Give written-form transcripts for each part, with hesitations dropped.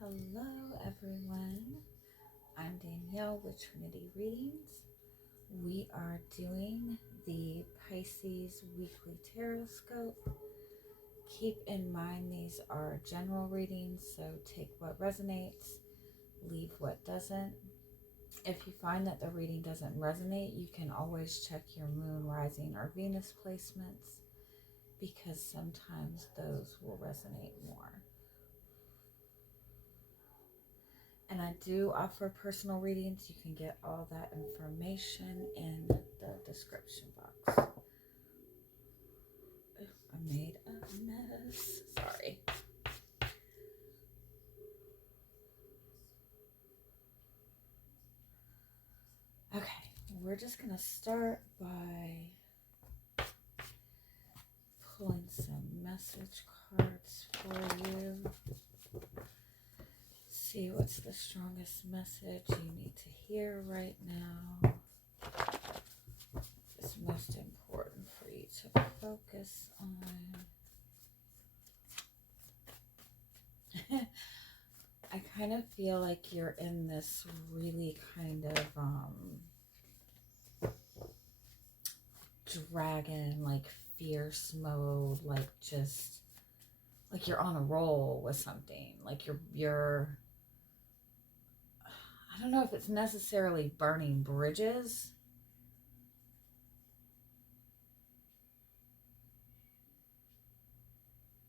Hello everyone, I'm Danielle with Trinity Readings. We are doing the Pisces Weekly Tarotscope. Keep in mind these are general readings, so take what resonates, leave what doesn't. If you find that the reading doesn't resonate, you can always check your moon, rising, or Venus placements because sometimes those will resonate more. And I do offer personal readings. You can get all that information in the description box. I made a mess. Sorry. Okay, we're just going to start by pulling some message cards for you. See what's the strongest message you need to hear right now. It's most important for you to focus on. I kind of feel like you're in this really kind of dragon, like fierce mode, like just like you're on a roll with something. Like you're I don't know if it's necessarily burning bridges,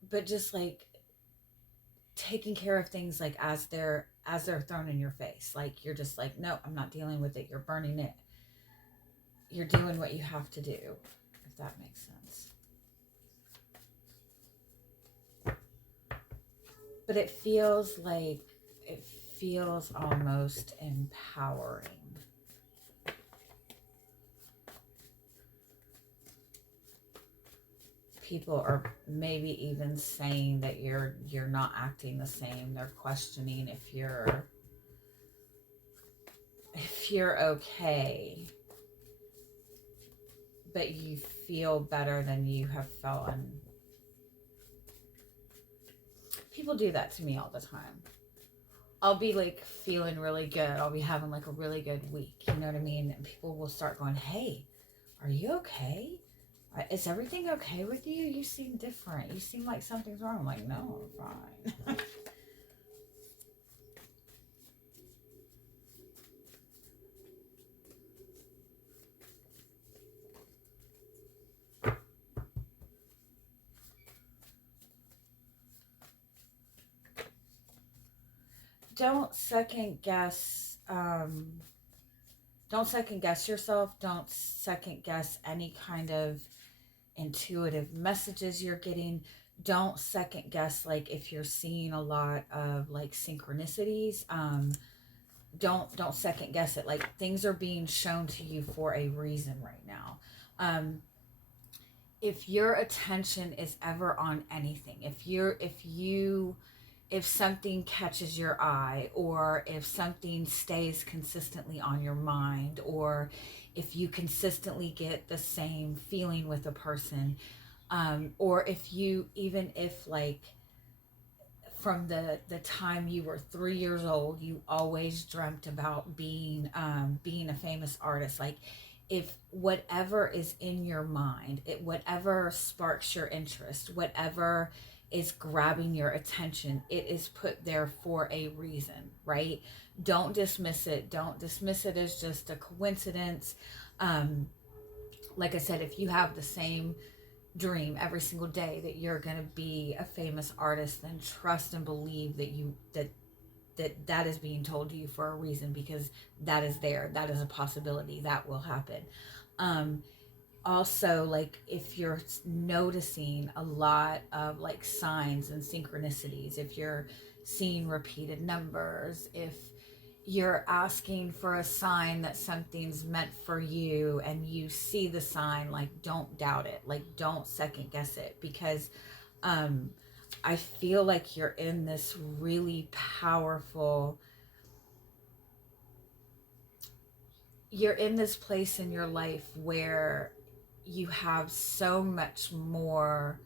but just like taking care of things like as they're thrown in your face. Like you're just like, no, I'm not dealing with it. You're burning it. You're doing what you have to do, if that makes sense. But it feels almost empowering. People are maybe even saying that you're not acting the same. They're questioning if you're okay, but you feel better than you have felt. And people do that to me all the time. I'll be like feeling really good. I'll be having like a really good week. You know what I mean? And people will start going, hey, are you okay? Is everything okay with you? You seem different. You seem like something's wrong. I'm like, no, I'm fine. Don't second guess yourself. Don't second guess any kind of intuitive messages you're getting. Don't second guess like if you're seeing a lot of like synchronicities. Don't second guess it. Like things are being shown to you for a reason right now. If your attention is ever on anything, if something catches your eye, or if something stays consistently on your mind, or if you consistently get the same feeling with a person, or if like from the time you were 3 years old, you always dreamt about being a famous artist. Like if whatever is in your mind, whatever sparks your interest, whatever is grabbing your attention, it is put there for a reason, right? Don't dismiss it. Don't dismiss it as just a coincidence. Like I said, if you have the same dream every single day that you're going to be a famous artist, then trust and believe that is being told to you for a reason, because that is there. That is a possibility that will happen. Also, like if you're noticing a lot of like signs and synchronicities, if you're seeing repeated numbers, if you're asking for a sign that something's meant for you and you see the sign, like don't doubt it. Like don't second guess it, because I feel like you're in this really powerful, you're in this place in your life where you have so much more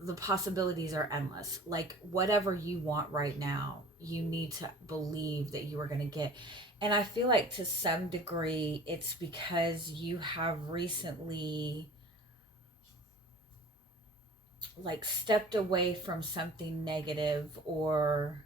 the possibilities are endless. Like whatever you want right now, you need to believe that you are going to get. And I feel like to some degree, it's because you have recently like stepped away from something negative, or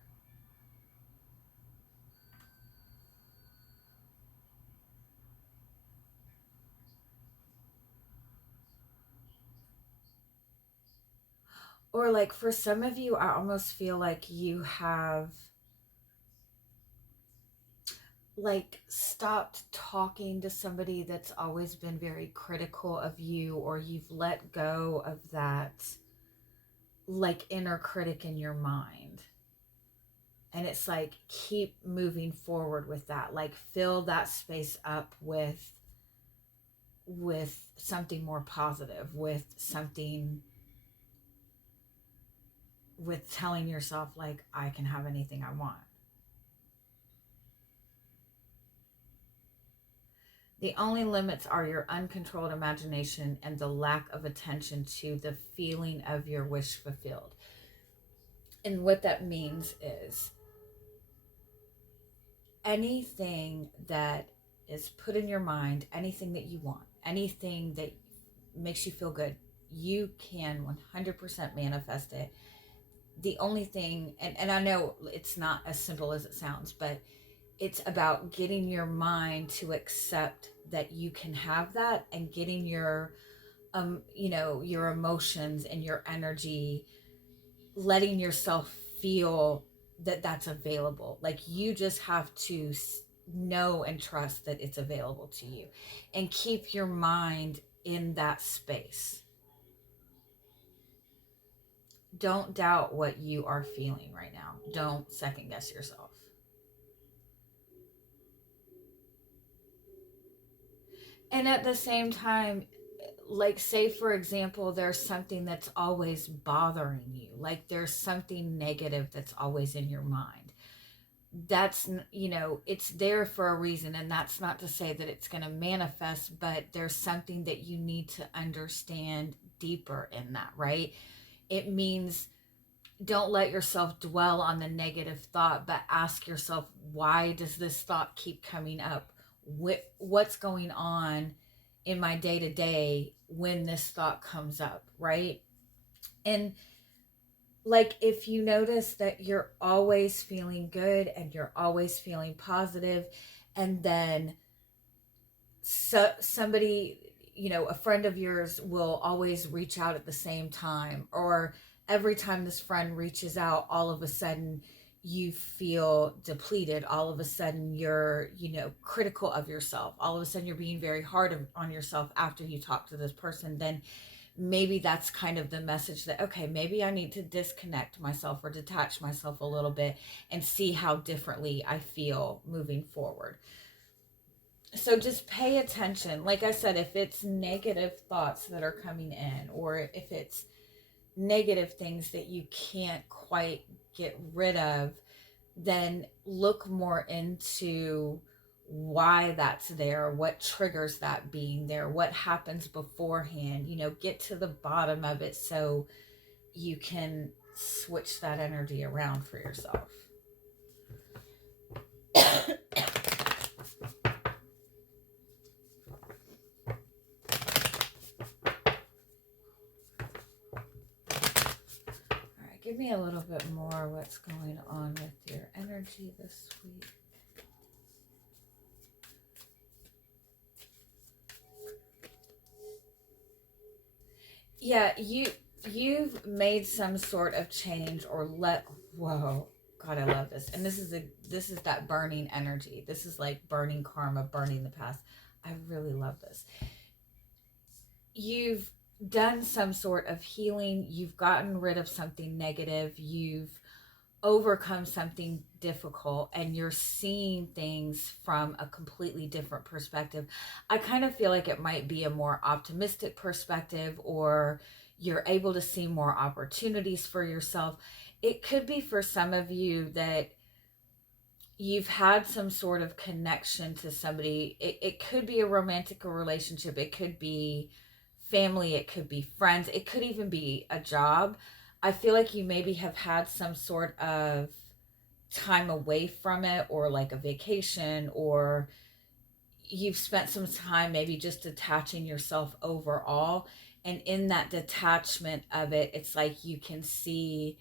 like for some of you, I almost feel like you have like stopped talking to somebody that's always been very critical of you, or you've let go of that like inner critic in your mind. And it's like keep moving forward with that, like fill that space up with something more positive, with something, with telling yourself like I can have anything I want. The only limits are your uncontrolled imagination and the lack of attention to the feeling of your wish fulfilled. And what that means is anything that is put in your mind, anything that you want, anything that makes you feel good, you can 100% manifest it. The only thing, and I know it's not as simple as it sounds, but it's about getting your mind to accept that you can have that, and getting your your emotions and your energy, letting yourself feel that that's available. Like you just have to know and trust that it's available to you, and keep your mind in that space. Don't doubt what you are feeling right now. Don't second guess yourself. And at the same time, like say for example, there's something that's always bothering you, like there's something negative that's always in your mind. That's, it's there for a reason, and that's not to say that it's going to manifest, but there's something that you need to understand deeper in that, right? It means don't let yourself dwell on the negative thought, but ask yourself, why does this thought keep coming up? What's going on in my day to day when this thought comes up, right? And like if you notice that you're always feeling good and you're always feeling positive, and then somebody, a friend of yours will always reach out at the same time, or every time this friend reaches out, all of a sudden you feel depleted, all of a sudden you're critical of yourself, all of a sudden you're being very hard on yourself after you talk to this person, then maybe that's kind of the message that, okay, maybe I need to disconnect myself or detach myself a little bit and see how differently I feel moving forward. So just pay attention. Like I said, if it's negative thoughts that are coming in, or if it's negative things that you can't quite get rid of, then look more into why that's there, what triggers that being there, what happens beforehand, get to the bottom of it so you can switch that energy around for yourself. Give me a little bit more what's going on with your energy this week. Yeah, you've made some sort of change, or whoa, God, I love this. And this is that burning energy. This is like burning karma, burning the past. I really love this. You've done some sort of healing. You've gotten rid of something negative. You've overcome something difficult, and you're seeing things from a completely different perspective. I kind of feel like it might be a more optimistic perspective, or you're able to see more opportunities for yourself. It could be for some of you that you've had some sort of connection to somebody. It could be a romantic relationship. It could be family, it could be friends, it could even be a job. I feel like you maybe have had some sort of time away from it, or like a vacation, or you've spent some time maybe just detaching yourself overall. And in that detachment of it, it's like you can see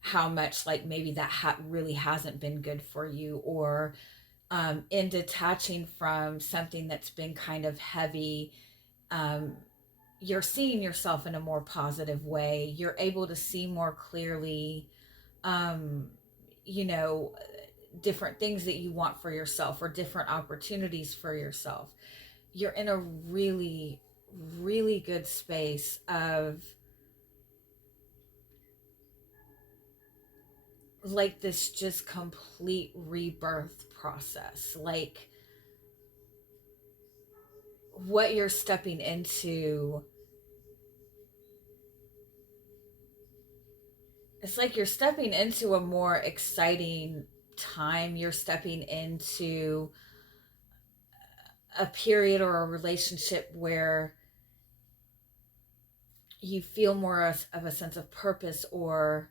how much like maybe that really hasn't been good for you, or in detaching from something that's been kind of heavy, um, you're seeing yourself in a more positive way. You're able to see more clearly, um, you know, different things that you want for yourself, or different opportunities for yourself. You're in a really, really good space of like this just complete rebirth process. Like what you're stepping into, it's like you're stepping into a more exciting time. You're stepping into a period or a relationship where you feel more of a sense of purpose, or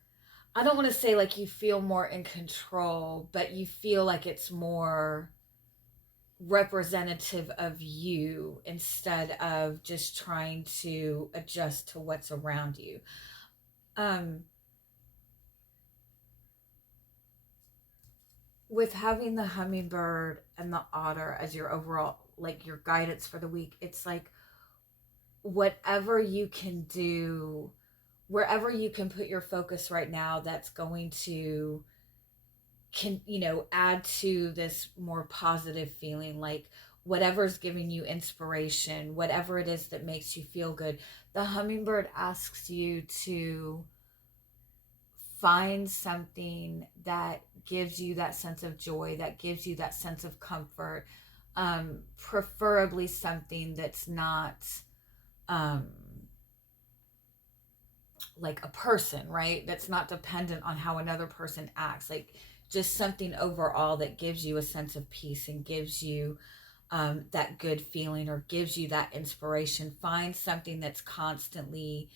I don't want to say like you feel more in control, but you feel like it's more representative of you instead of just trying to adjust to what's around you. Um, with having the hummingbird and the otter as your overall, like your guidance for the week, it's like whatever you can do, wherever you can put your focus right now, that's going to add to this more positive feeling. Like whatever's giving you inspiration, whatever it is that makes you feel good, the hummingbird asks you to find something that gives you that sense of joy, that gives you that sense of comfort, preferably something that's not um, like a person, right? That's not dependent on how another person acts. Like just something overall that gives you a sense of peace and gives you that good feeling, or gives you that inspiration. Find something that's constantly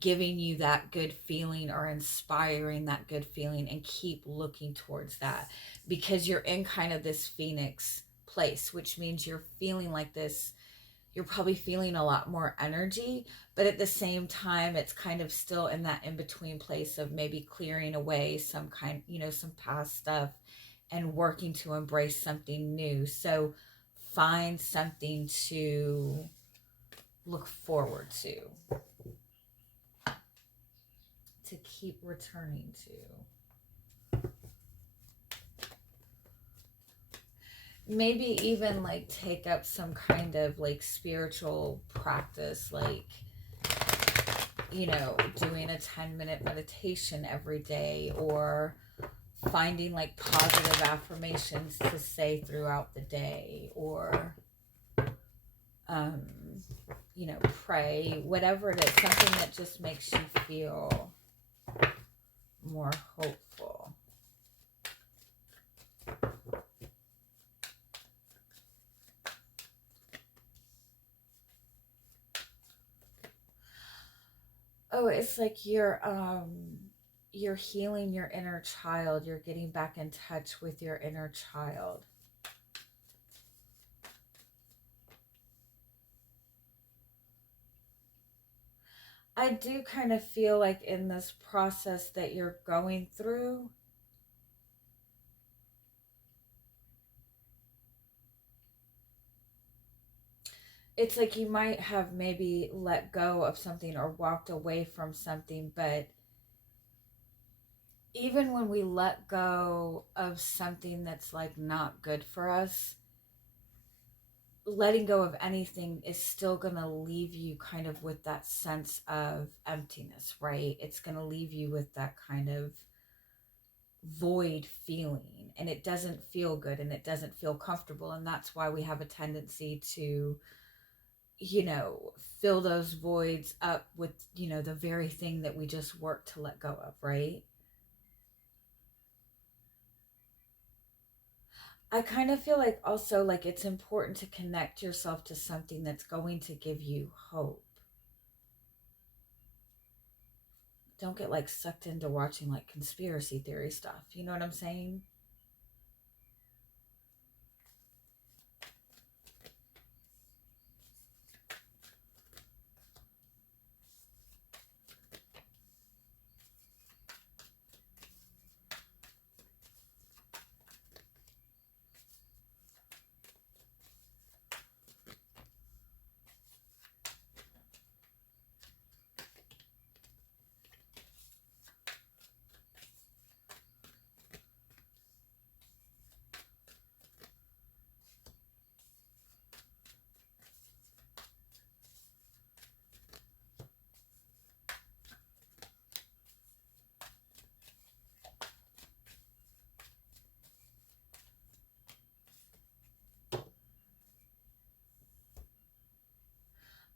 giving you that good feeling, or inspiring that good feeling, and keep looking towards that, because you're in kind of this phoenix place, which means you're feeling like this, you're probably feeling a lot more energy, but at the same time it's kind of still in that in between place of maybe clearing away some kind, some past stuff, and working to embrace something new. So find something to look forward to keep returning to. Maybe even like take up some kind of like spiritual practice, like doing a 10-minute meditation every day, or finding like positive affirmations to say throughout the day, or pray, whatever it is, something that just makes you feel more hopeful. Oh, it's like you're healing your inner child. You're getting back in touch with your inner child. I do kind of feel like in this process that you're going through, it's like you might have maybe let go of something or walked away from something, but even when we let go of something that's like not good for us, letting go of anything is still going to leave you kind of with that sense of emptiness, right? It's going to leave you with that kind of void feeling, and it doesn't feel good, and it doesn't feel comfortable. And that's why we have a tendency to fill those voids up with the very thing that we just worked to let go of, right? I kind of feel like also like it's important to connect yourself to something that's going to give you hope. don't get like sucked into watching like conspiracy theory stuff. You know what I'm saying?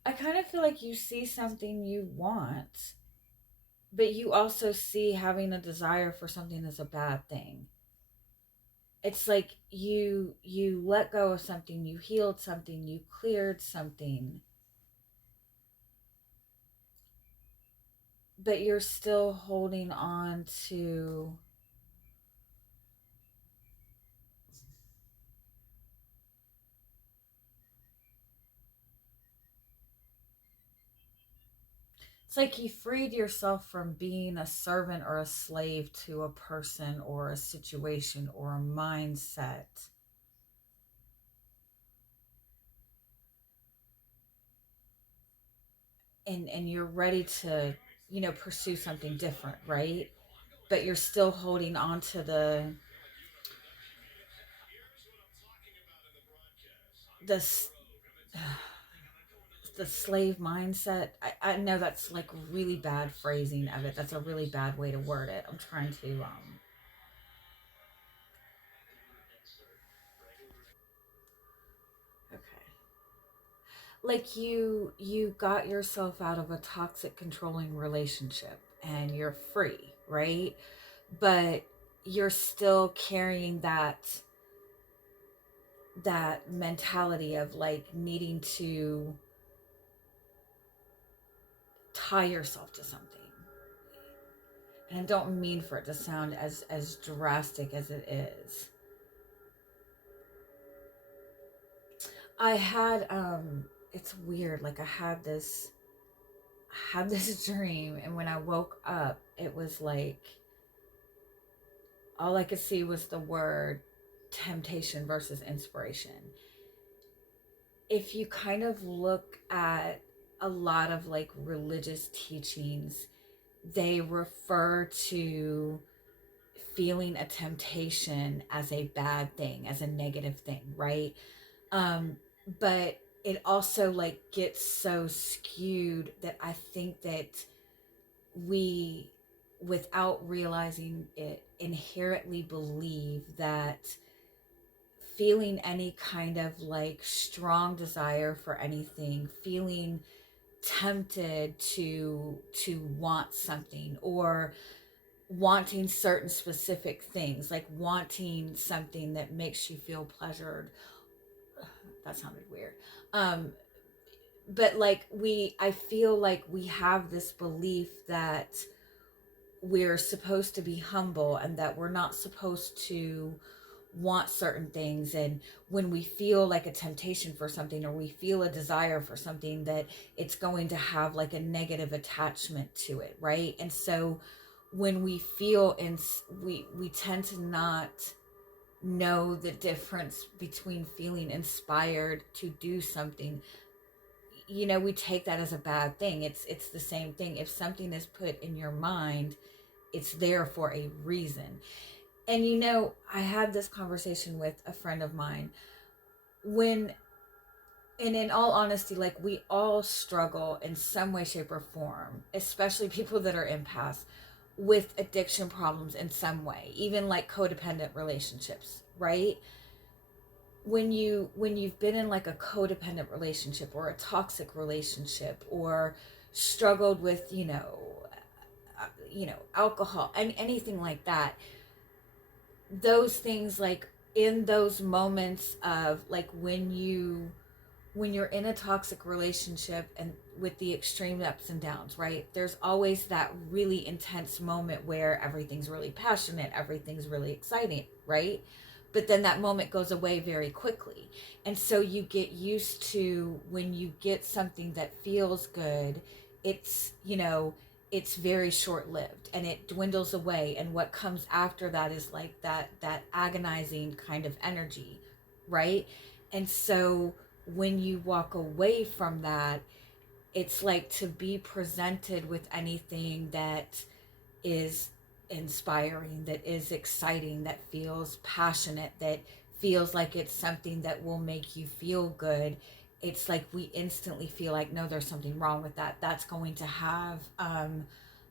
I kind of feel like you see something you want, but you also see having a desire for something as a bad thing. It's like you let go of something, you healed something, you cleared something, but you're still holding on to, it's like you freed yourself from being a servant or a slave to a person or a situation or a mindset. And you're ready to, pursue something different, right? But you're still holding on to the the slave mindset. I know that's like really bad phrasing of it. That's a really bad way to word it. I'm trying to okay. Like you got yourself out of a toxic controlling relationship and you're free, right? But you're still carrying that mentality of like needing to tie yourself to something. And I don't mean for it to sound as drastic as it is. I had it's weird, like I had this dream, and when I woke up it was like all I could see was the word temptation versus inspiration. If you kind of look at a lot of like religious teachings, they refer to feeling a temptation as a bad thing, as a negative thing, right? But it also like gets so skewed that I think that we, without realizing it, inherently believe that feeling any kind of like strong desire for anything, feeling tempted to want something, or wanting certain specific things, like wanting something that makes you feel pleasured. That sounded weird. um but like I feel like we have this belief that we're supposed to be humble and that we're not supposed to want certain things, and when we feel like a temptation for something or we feel a desire for something, that it's going to have like a negative attachment to it, right? And so when we feel we tend to not know the difference between feeling inspired to do something. We take that as a bad thing. It's the same thing. If something is put in your mind, it's there for a reason. And I had this conversation with a friend of mine when, and in all honesty, like we all struggle in some way, shape, or form, especially people that are empaths, with addiction problems in some way, even like codependent relationships, right? When you've been in like a codependent relationship or a toxic relationship, or struggled with alcohol and anything like that, those things, like in those moments of like when when you're in a toxic relationship and with the extreme ups and downs, right? There's always that really intense moment where everything's really passionate, everything's really exciting, right? But then that moment goes away very quickly. And so you get used to, when you get something that feels good, it's, it's very short-lived and it dwindles away, and what comes after that is like that agonizing kind of energy, right? And so when you walk away from that, it's like to be presented with anything that is inspiring, that is exciting, that feels passionate, that feels like it's something that will make you feel good. It's like we instantly feel like, no, there's something wrong with that. That's going to have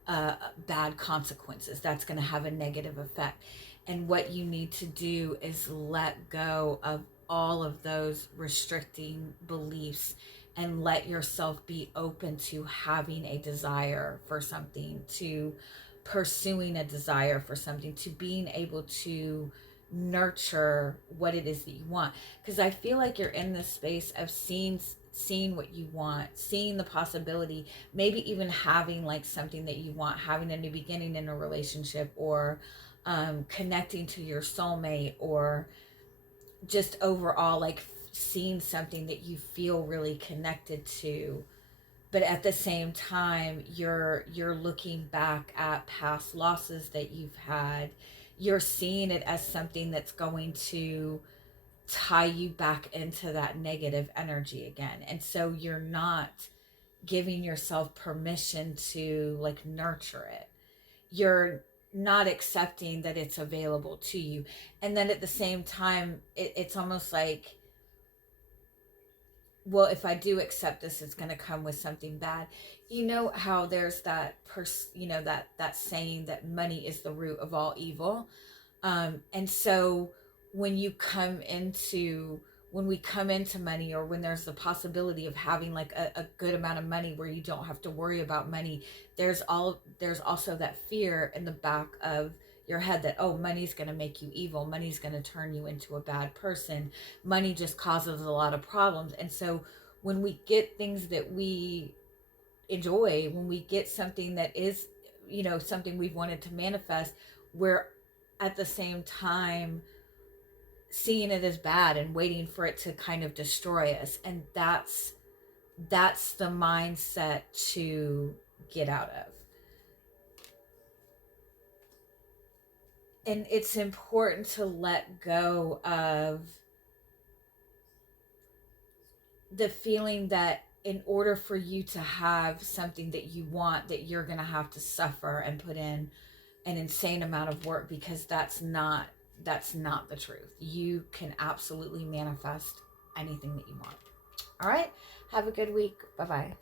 bad consequences. That's going to have a negative effect. And what you need to do is let go of all of those restricting beliefs and let yourself be open to having a desire for something, to pursuing a desire for something, to being able to nurture what it is that you want. Because I feel like you're in this space of seeing what you want, seeing the possibility, maybe even having like something that you want, having a new beginning in a relationship, or connecting to your soulmate, or just overall like seeing something that you feel really connected to. But at the same time, you're looking back at past losses that you've had. You're seeing it as something that's going to tie you back into that negative energy again. And so you're not giving yourself permission to like nurture it. You're not accepting that it's available to you. And then at the same time, it's almost like, well, if I do accept this, it's going to come with something bad. You know how there's that that saying that money is the root of all evil. And so when you come into when we come into money, or when there's the possibility of having like a good amount of money where you don't have to worry about money, there's also that fear in the back of your head that, oh, money's going to make you evil, money's going to turn you into a bad person, money just causes a lot of problems. And so when we get things that we enjoy, when we get something that is, something we've wanted to manifest, we're at the same time seeing it as bad and waiting for it to kind of destroy us. And that's the mindset to get out of. And it's important to let go of the feeling that in order for you to have something that you want, that you're going to have to suffer and put in an insane amount of work, because that's not the truth. You can absolutely manifest anything that you want. All right. Have a good week. Bye-bye.